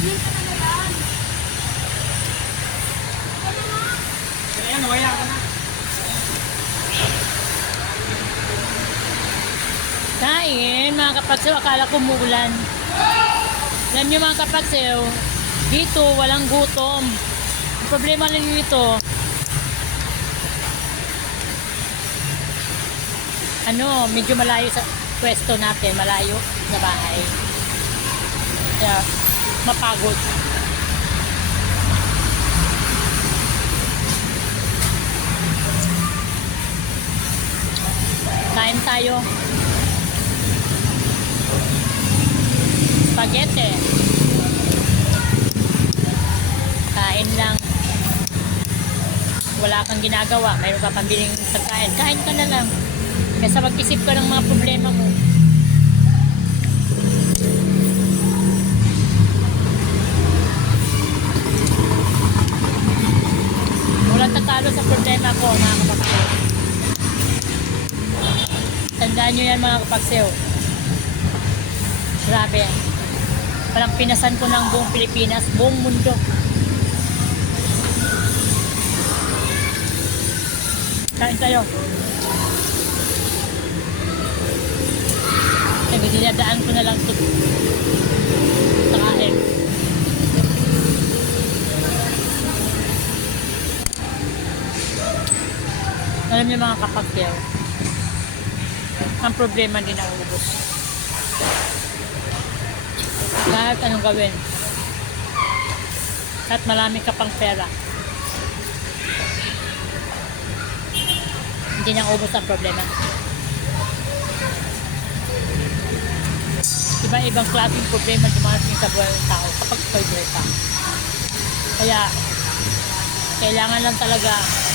Kaya nawaya ka na. Kain, mga kapagsew, akala ko umuulan. Alam niyo mga kapagsew, dito walang gutom. Ang problema lang dito, ano, medyo malayo sa pwesto natin, malayo sa bahay. Kaya, mapagod. Kain tayo. Spaghetti. Kain lang. Wala kang ginagawa. Mayroon ka pambiling pagkain. Kain ka na lang. Kaysa mag-isip ka ng mga problema mo. Tatalo sa problema ko, mga kapatid. Tandaan nyo yan mga kapagsew. Grabe. Parang pinasan ko ng buong Pilipinas, buong mundo. Kain tayo. Sabi, dinadaan ko na lang ito. Sa kain. Alam niyo mga kapagsew, ang problema din ang ubos. Kahit anong gawin. Kahit marami ka pang pera. Hindi nang ubos ang problema. Iba-ibang klaseng problema dumarating sa buhay ng tao kapag ka. Kaya, kailangan lang talaga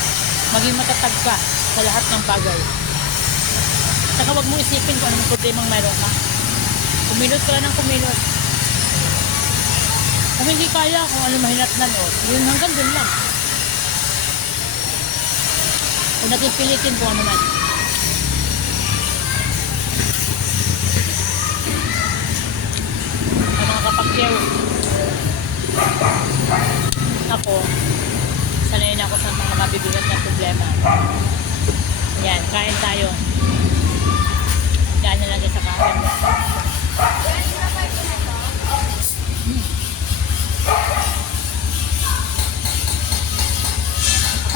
maging matatag ka sa lahat ng bagay. Saka wag mo isipin kung anong problemang mayroon ka. Kumilos ka lang ng kumilos. Kung hindi kaya, kung ano mahinatnan o, yun hanggang dun lang. Kung natin pilitin kung ano man. Ang mga kapakyaw. Ako, sanayin ako sa mga mabibigat na problema. Yan, kain tayo. Gaan na lang sa kain.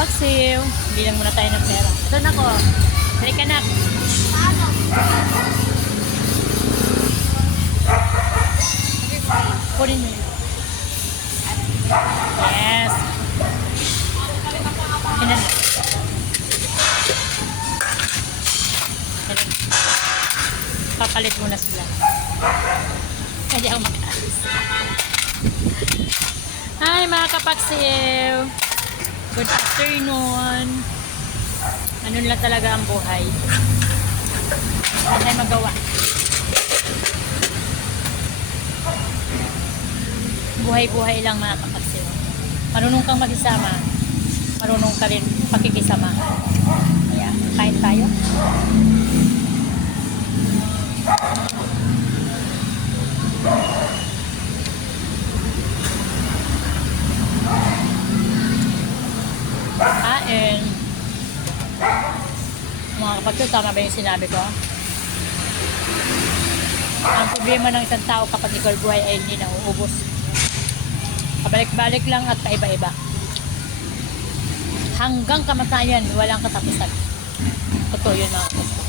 Paksiw. Bilang muna tayo ng pera. Ito na ko. Halika na. Kunin mo yun. Yes. Papalit muna sila. Hindi ako makaalis. Hi mga kapaksiw! Good afternoon! Ano lang talaga ang buhay. Wala tayong magawa. Buhay-buhay lang mga kapaksiw. Marunong kang makisama. Marunong ka rin pakikisama. Kaya, kain tayo. Kain. Mga kapatid, tama ba yung sinabi ko? Ang problema ng isang tao kapag ikaw buhay ay hindi nauubos. Pabalik-balik lang at paiba-iba. Hanggang kamatayan, walang katapusan. Totoo yun mga kapatid.